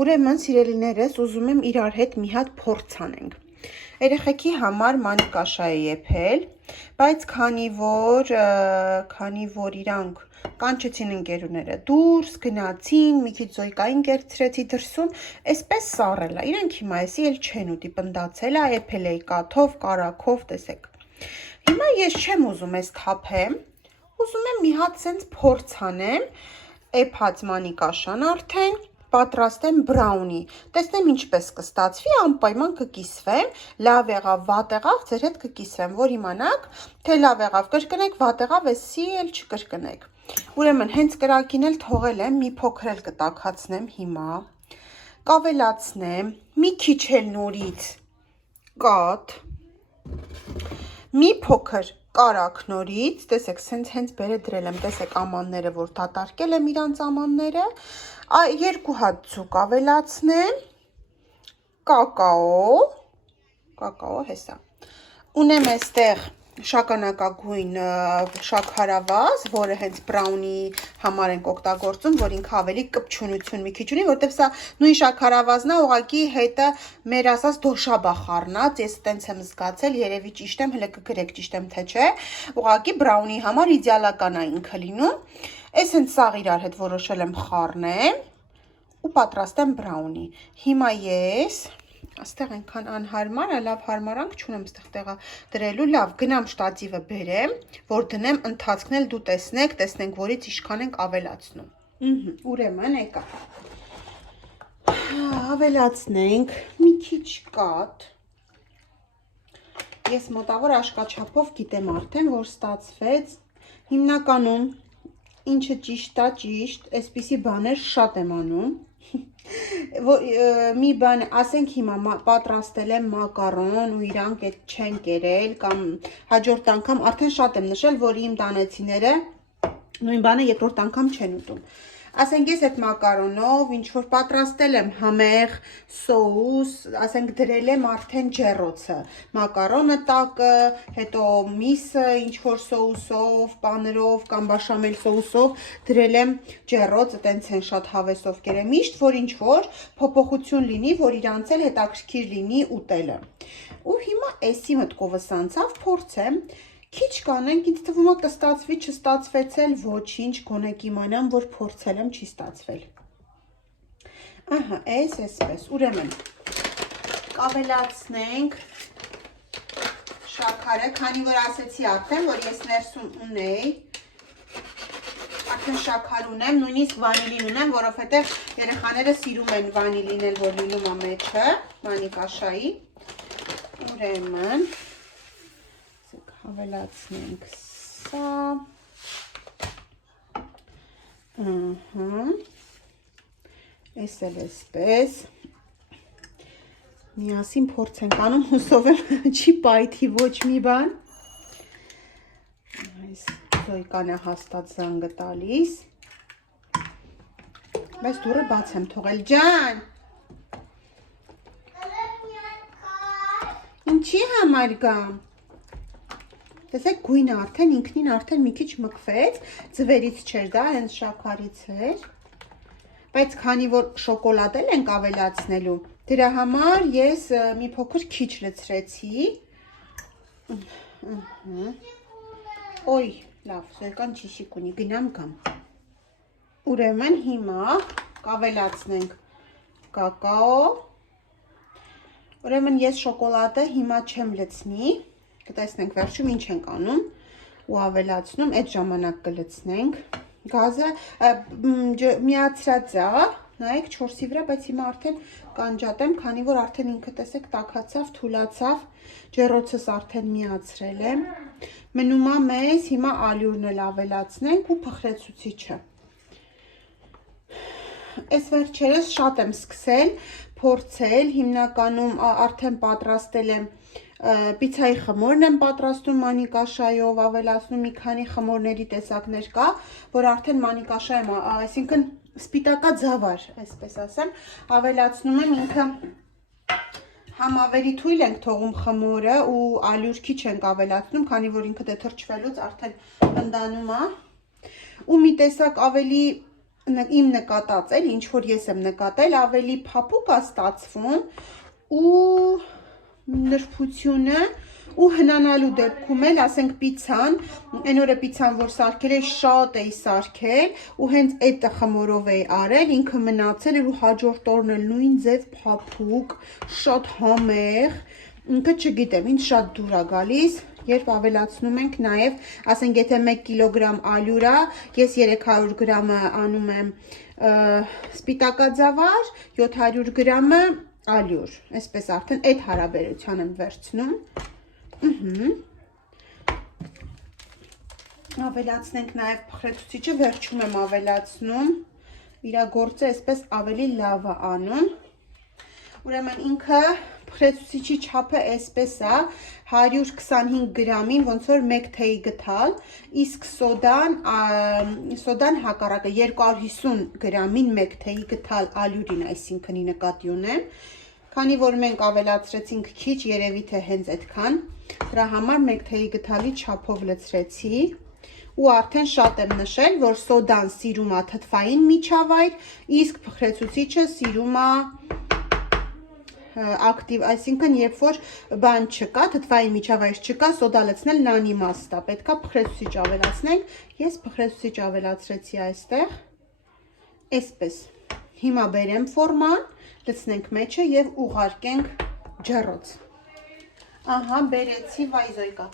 Ուրեմն սիրելիներս ուզում եմ իրար հետ մի հատ փորձ անենք։ Երեխեքի համար մանիկաշա է եփել, բայց քանի որ իրանք կանչեցին ընկերուները դուրս, գնացին, մի քիչ զոյկային կերցրեցի դրսում, այսպես սառել է։ Իրանք հիմա էսի էլ չեն ուտի, պնդացել է, եփել էի կաթով, կարագով, տեսեք։ Հիմա ես չեմ ուզում այս թափեմ, ուզում եմ մի հատ սենց փորձ անեմ, էփած մանիկաշան արդեն պատրաստեմ բրաունի, տեսնեմ ինչպես կստացվի, անպայման կկիսվեմ, լավ եղավ, վատ եղավ, ձեր հետ կկիսվեմ, որ իմանաք, թե լավ եղավ, կրկնեք, վատ եղավ, էսի էլ չկրկնեք։ Ուրեմն հենց կրակին էլ թողել եմ, մի փոքր էլ կտաքացնեմ հիմա, կավելացնեմ, մի քիչ էլ նորից կաթ, մի փոքր կարակ նորից, տեսեք, հենց բերը դրել եմ, տեսեք ամանները, որ դատարկել եմ իրանց ամանները, 2 հատ ձուկ ավելացնեմ, կակաո հեսա, ունեմ այստեղ շագանակագույն շաքարավազ, որը հենց բրաունի համար ենք օգտագործում, որ ինքը ավելի կպչունություն մի քիչ ունի, որտեվ սա նույն շաքարավազն է, ուղղակի հետը մեր ասած դոշաբա խառնած, ես տենց եմ զգացել, երևի ճիշտ եմ, հələ կգրեք ճիշտ եմ թե չէ, ուղղակի բրաունի համար իդեալական է ինքը լինում, այս հենց սաղ իրար հետ որոշել եմ խառնեմ ու պատրաստեմ բրաունի, հիմա ես Աստեղ այնքան անհարմար է, լավ հարմարանք չունեմ ստեղ տեղա դրելու, լավ, գնամ շտատիվը բերեմ, որ դնեմ ընթացքն էլ դու տեսնենք որից ինչքան ենք ավելացնում։ Ուրեմն եկա։ Ավելացնենք մի քիչ կաթ։ Ես մոտավոր աշկաչափով գիտեմ արդեն, որ ստացվեց։ Հիմնականում ինչը ճիշտ է, ճիշտ, այսպիսի բաներ շատ եմ անում։ Մի բան, ասենք հիմա պատրաստել եմ մակարոն ու իրանք այդ չեն կերել կամ հաջորդ անգամ արդեն շատ եմ նշել, որ իմ տանեցիները նույն բանը երկրորդ անգամ չեն ուտում։ Ասենք ես այդ մակարոնով ինչ որ պատրաստել եմ համեղ սոուս, ասենք դրել եմ արդեն ջեռոցը, մակարոնը տակը, հետո միսը ինչ որ սոուսով, պաներով կամ բաշամել սոուսով դրել եմ ջեռոցը, տենց են շատ հավեսով կերել, միշտ որ ինչ որ փոփոխություն լինի, որ իրանց էլ հետաքրքիր լինի ուտելը։ Ու հիմա էսի մտքովս անցավ, փորձեմ Քիչ կանենք, ինձ թվում է կստացվի, չստացվեց էլ ոչինչ, գոնե կիմանամ, որ փորձել եմ, չի ստացվել։ Ահա, այսպես, ուրեմն կավելացնենք շաքարը, քանի որ ասեցի արդեն, որ ես ներսում ունեի, արդեն շաքար ունեմ, նույնիսկ վանիլին ունեմ, որովհետև երեխաները սիրում են վանիլին էլ, որ լինում է մեջը, մանիկաշայի, ուրեմն Ավելացնենք սա, այս էլ այսպես, միասին փորձ ենք անում, հուսով եմ չի պայթի ոչ մի բան, այս զոյկան է հաստատ զանգը տալիս, բայց դուրը բաց եմ թողել, ջան, ինչի համար գամ, տեսեք գույնը արդեն ինքնին արդեն մի քիչ մկվեց, ձվերից չէր դա, հենց շաքարից էր, բայց քանի որ շոկոլադ էլ ենք ավելացնելու, դրա համար ես մի փոքր քիչ լցրեցի, օй, լավ, զոյկան ճիշիկ ունի, գնամ գամ, ուրեմն հիմա կավելացնենք կակաո, ուրեմն ես շոկոլադը հիմա չեմ լցնի, կտեսնենք վերջում ինչ ենք անում ու ավելացնում, այդ ժամանակ կլցնենք, գազը միացրած է, նայեք 4-ի վրա, բայց հիմա արդեն կանջատեմ, քանի որ արդեն ինքը տեսեք տաքացավ, թուլացավ, ջեռոցս արդեն միացրել եմ, մնում է մեզ հիմա ալյուրն էլ ավելացնենք ու փխրեցուցիչը, այս վերջերս շատ եմ սկսել, փորձել, հիմնականում արդեն պատրաստել եմ Պիցայի խմորն եմ պատրաստում մանիկաշայով, ավելացնում մի քանի խմորների տեսակներ կա, որ արդեն մանիկաշա եմ, այսինքն սպիտակա ձավար, այսպես ասեմ, ավելացնում եմ ինքը համ ավելի թույլ ենք թողում խմորը ու ալյուր քիչ ենք ավելացնում, քանի որ ինքը դե թրջվելուց արդեն ընդանում է, ու մի տեսակ ավելի իմ նկատած էլ, ինչ որ ես եմ նկատել, ավելի փափուկ է ստացվում ու նրբությունը ու հնանալու դեպքում էլ, ասենք պիցան, այն օրը պիցան, որ սարքել էի, շատ էի սարքել ու հենց այդ խմորով էի արել, ինքը մնացել էր ու հաջորդ օրն էլ նույն ձև փափուկ, շատ համեղ, ինքը չգիտեմ, ինձ շատ դուր է գալիս, երբ ավելացնում ենք նաև, ասենք եթե 1 կիլոգրամ ալյուր է, ես 300 գրամը անում եմ սպիտակաձավար, 700 գրամը ալյուր, այսպես արդեն այդ հարաբերության եմ վերցնում, ավելացնենք նաև փխրեցուցիչը, վերջում եմ ավելացնում, իր գործը այսպես ավելի լավ է անում, ուրեմն ինքը փխրեցուցիչի չափը այսպես է, 125 գրամին ոնց որ 1 թեյ գթալ, իսկ սոդան հակառակը 250 գրամին 1 թեյ գթալ ալյուրին, այսինքն նկատի ունեմ, քանի որ մենք ավելացրեցինք քիչ, երևի թե հենց այդքան, դրա համար 1 թեյ գթալի չափով լցրեցի ու արդեն շատ եմ նշել, որ սոդան սիրում է թթվային միջավայր, իսկ փխրեցուցիչը սիրում է ակտիվ, այսինքն երբ որ բան չկա, թթվային միջավայր չկա, սոդա լցնել նանիմաստ է, պետք է փխրեցուցիչ ավելացնենք, ես փխրեցուցիչ ավելացրեցի այստեղ, այսպես, հիմա բերեմ ֆորման, լցնենք մեջը և ուղարկենք ջեռոց, ահա բերեցի վայզոյկա,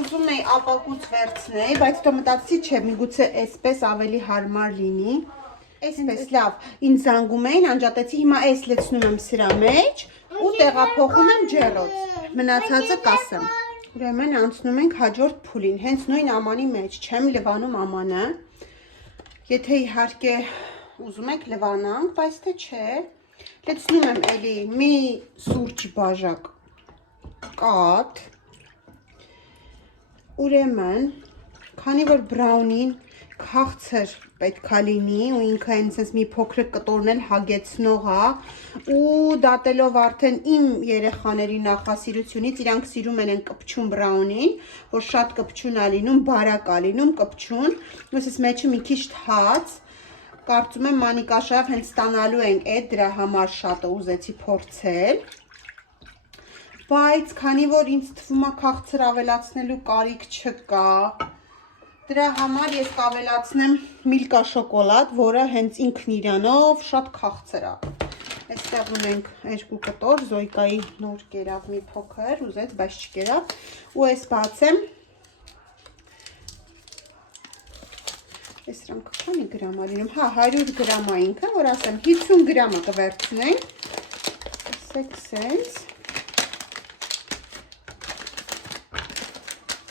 ուզում էի ապակուց վերցնել, բայց հետո մտածեցի չէ, միգուցե այսպես ավելի հարմար լինի, այսպես լավ, ինձ զանգում էին, անջատեցի, հիմա այս լցնում եմ սրա մեջ ու տեղափոխում եմ ջեռոց, մնացածը կասեմ, ուրեմն անցնում ենք հաջորդ փուլին, հենց նույն ամանի մեջ չեմ լվանում ամանը, եթե իհարկե ուզում եք լվանանք, բայց թե չէ, լցնում եմ էլի մի սուրճ բաժակ կաթ, ուրեմն, քանի որ բրաունին քաղցր պետք է լինի ու ինքը այնպես մի փոքրիկ կտորն էլ հագեցնող է ու դատելով արդեն իմ երեխաների նախասիրությունից իրանք սիրում են կպչուն բրաունին, որ շատ կպչուն է լինում, բարակ է լինում կպչուն, ուսից մեջը մի քիչ թաց, կարծում եմ մանիկաշայով հենց ստանալու ենք այդ, դրա համար շատ ուզեցի փորձել, բայց քանի որ ինձ թվում է քաղցր ավելացնելու կարիք չկա, դրա համար ես կավելացնեմ միլկա շոկոլադ, որը հենց ինքն իրանով շատ քաղցր է, այստեղ ունենք 2 կտոր, Զոյկայի նոր կերավ մի փոքր, ուզեց, բայց չկերավ, ու այս բացեմ, այս ռամքը քանի գրամ է լինում, հա 100 գրամ է ինքը, որ ասեմ 50 գրամը կվերցնենք, ասեք սենց,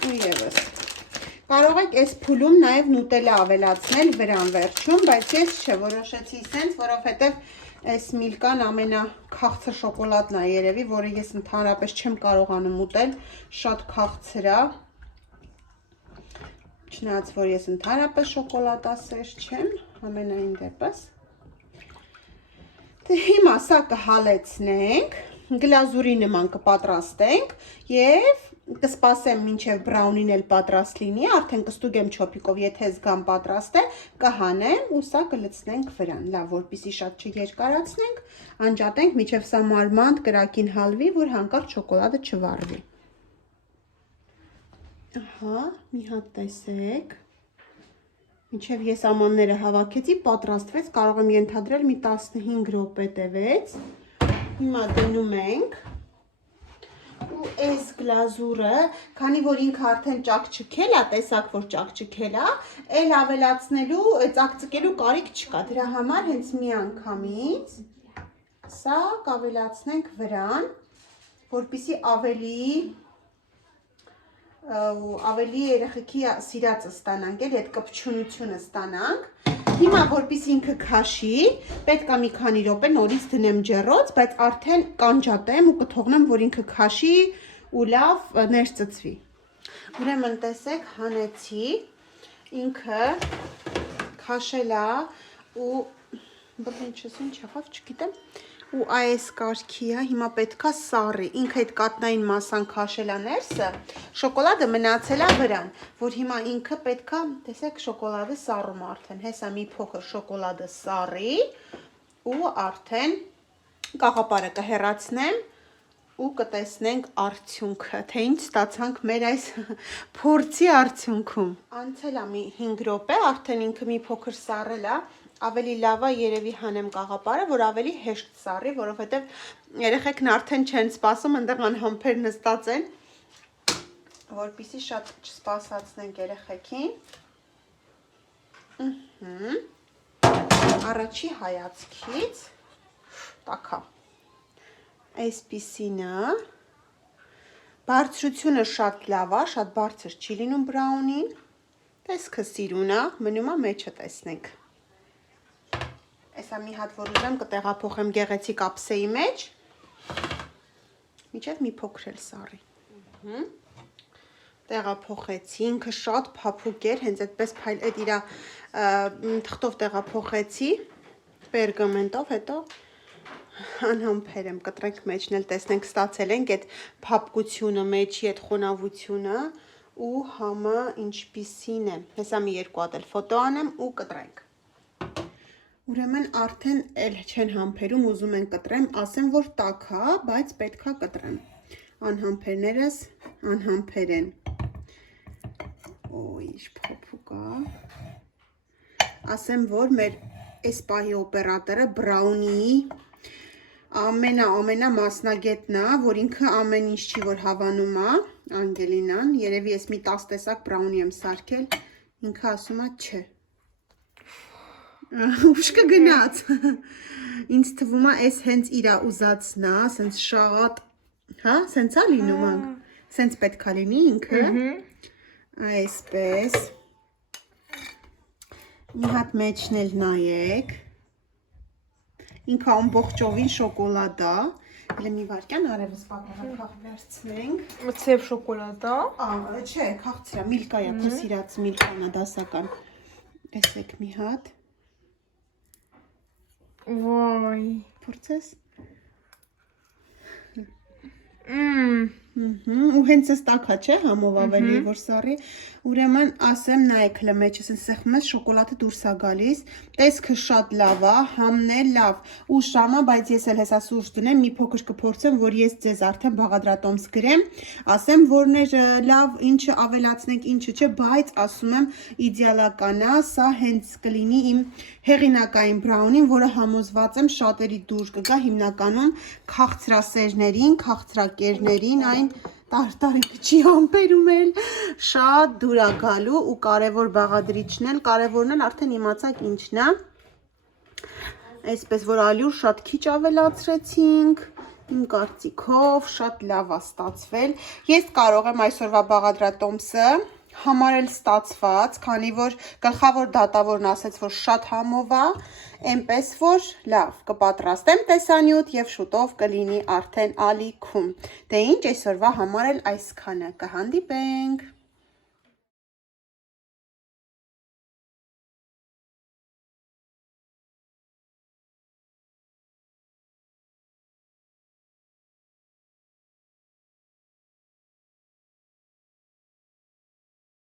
ու եվս, կարող եք այս փուլում նաև նուտելա ավելացնել վրան վերջում, բայց ես չորոշեցի սենց, որովհետև այս միլկան ամենաքաղցր շոկոլադն է երևի, որը ես ընդհանրապես չեմ կարողանում ուտել, շատ քաղցր է, չնայած որ ես ընդհանրապես շոկոլադասեր չեմ, ամենայն դեպս, հիմա սա կհալեցնենք, գլազուրի նման կպատրաստենք և կսպասեմ մինչև բրաունին էլ պատրաստ լինի, արդեն կստուգեմ չոփիկով, եթե զգամ պատրաստ է, կհանեմ ու սա կլցնենք վրան, լավ, որպեսզի շատ չերկարացնենք, անջատենք, մինչև սա մարմանդ կրակին հալվի, որ հանկարծ շոկոլադը չվառվի։ Ահա, մի հատ տեսեք, մինչև ես ամանները հավաքեցի, պատրաստվեց, կարող եմ ենթադրել մի 15 րոպե տևեց, հիմա դնում ենք, ու այս գլազուրը, քանի որ ինքը արդեն ճաքճքել է, տեսակ որ ճաքճքել է, էլ ավելացնելու, ծակծկելու կարիք չկա, դրա համար հենց մի անգամից, սա կավելացնենք վրան, որպեսզի ավելի երեխեքի սիրածը ստանանք, էլ այդ կպչունությունը ստանանք, հիմա որպեսզի ինքը քաշի, պետք է մի քանի րոպե նորից դնեմ ջեռոց, բայց արդեն կանջատեմ ու կթողնեմ, որ ինքը քաշի ու լավ ներծծվի։ Ուրեմն տեսեք, հանեցի, ինքը քաշել է ու բռնիչս ինչ եղավ, չգիտեմ, ու այս կարգի է, հիմա պետքա սառի, ինքը այդ կատնային մասան քաշելա ներսը, շոկոլադը մնացել է վրան, որ հիմա ինքը պետքա, տեսեք, շոկոլադը սառում արդեն, հեսա մի փոքր շոկոլադը սառի ու արդեն կաղապարը կհեռացնեմ ու կտեսնենք արդյունքը, թե ինչ ստացանք մեր այս փորձի արդյունքում։ Անցել է մի 5 րոպե, արդեն ինքը մի փոքր սառել է, ավելի լավ է երևի հանեմ կաղապարը, որ ավելի հեշտ սառի, որովհետև երեխեքն արդեն չեն սպասում, այնտեղ անհամբեր նստած են, որպեսզի շատ չսպասացնենք երեխեքին։ Առաջի հայացքից տաքա։ Այսպիսին է։ Բարձրությունը շատ լավ է, շատ բարձր չի լինում բրաունին։ Տեսքը սիրուն է, մնում է մեջը տեսնենք։ Այսա մի հատ որ ուզեմ կտեղափոխեմ գեղեցիկ ափսեի մեջ, միջև մի փոքր էլ սառի։ Տեղափոխեցի, ինքը շատ փափուկ էր, հենց այդպես այդ իրա թղթով տեղափոխեցի, պերգամենտով, հետո անհամբեր եմ կտրենք մեջն էլ տեսնենք ստացել ենք այդ փափկությունը մեջի այդ խոնավությունը ու համը ինչպիսին է։ Հեսա մի երկու հատ էլ ֆոտո անեմ ու կտրենք։ Ուրեմն արդեն էլ չեն համբերում, ուզում են կտրեմ, ասեմ, որ տաք է, բայց պետքա կտրեմ։ Անհամբերներս անհամբեր են։ Ոյ, ինչ փոփուկ է։ Ասեմ, որ մեր այս պահի օպերատորը բրաունիի ամենա մասնագետն է, որ ինքը ամեն ինչ չի, որ հավանում է, Անգելինան, երևի ես մի 10 տեսակ բրաունի եմ սարքել, ինքը ասում է չէ։ Ուշ կգնաց, ինձ թվում է այս հենց իրա ուզածն է, սենց շատ, հա, սենց է լինում անք, սենց պետք է լինի ինքը, այսպես, մի հատ մեջն էլ նայեք, ինքը ամբողջովին շոկոլադ է, Elə մի վարկյան արևս պատահակախ վերցնենք։ Ցև շոկոլադ է։ Չէ, քաղցրա, միլկա է, քո սիրած միլկան է դասական։ Տեսեք մի հատ։ Վայ։ Փորձես։ Ու հենց էս տակա չէ համով ավելի որ սառի, ուրեմն ասեմ նայեք հլը մեջը սենց սեղմում ես շոկոլադը դուրս է գալիս, տեսքը շատ լավ է, համն է լավ, ուշ ժամա, բայց ես էլ հեսա սուրճ դնեմ, մի փոքր կփորձեմ, որ ես ձեզ արդեն բաղադրատոմս գրեմ, ասեմ որն է լավ, ինչը ավելացնենք, ինչը չէ, բայց ասում եմ իդեալական է, սա հենց կլինի իմ հեղինակային բրաունին, որը համոզված եմ շատերի դուր կգա հիմնականում քաղցրասերներին, քաղցրակերներին, այն տարի չի համբերում էլ, շատ դուր է գալու ու կարևոր բաղադրիչն էլ, կարևորն էլ արդեն իմացակ ինչն է, այսպես որ ալյուր շատ քիչ ավելացրեցինք, իմ կարծիքով շատ լավ է ստացվել, ես կարող եմ այսօրվա բաղադրատոմսը համարել ստացված, քանի որ գլխավոր դատավորն ասեց, որ շատ համով է, այնպես որ լավ կպատրաստեմ տեսանյութ եւ շուտով կլինի արդեն ալիքում։ Դե ինչ այսօրվա համար էլ այսքանը, կհանդիպենք։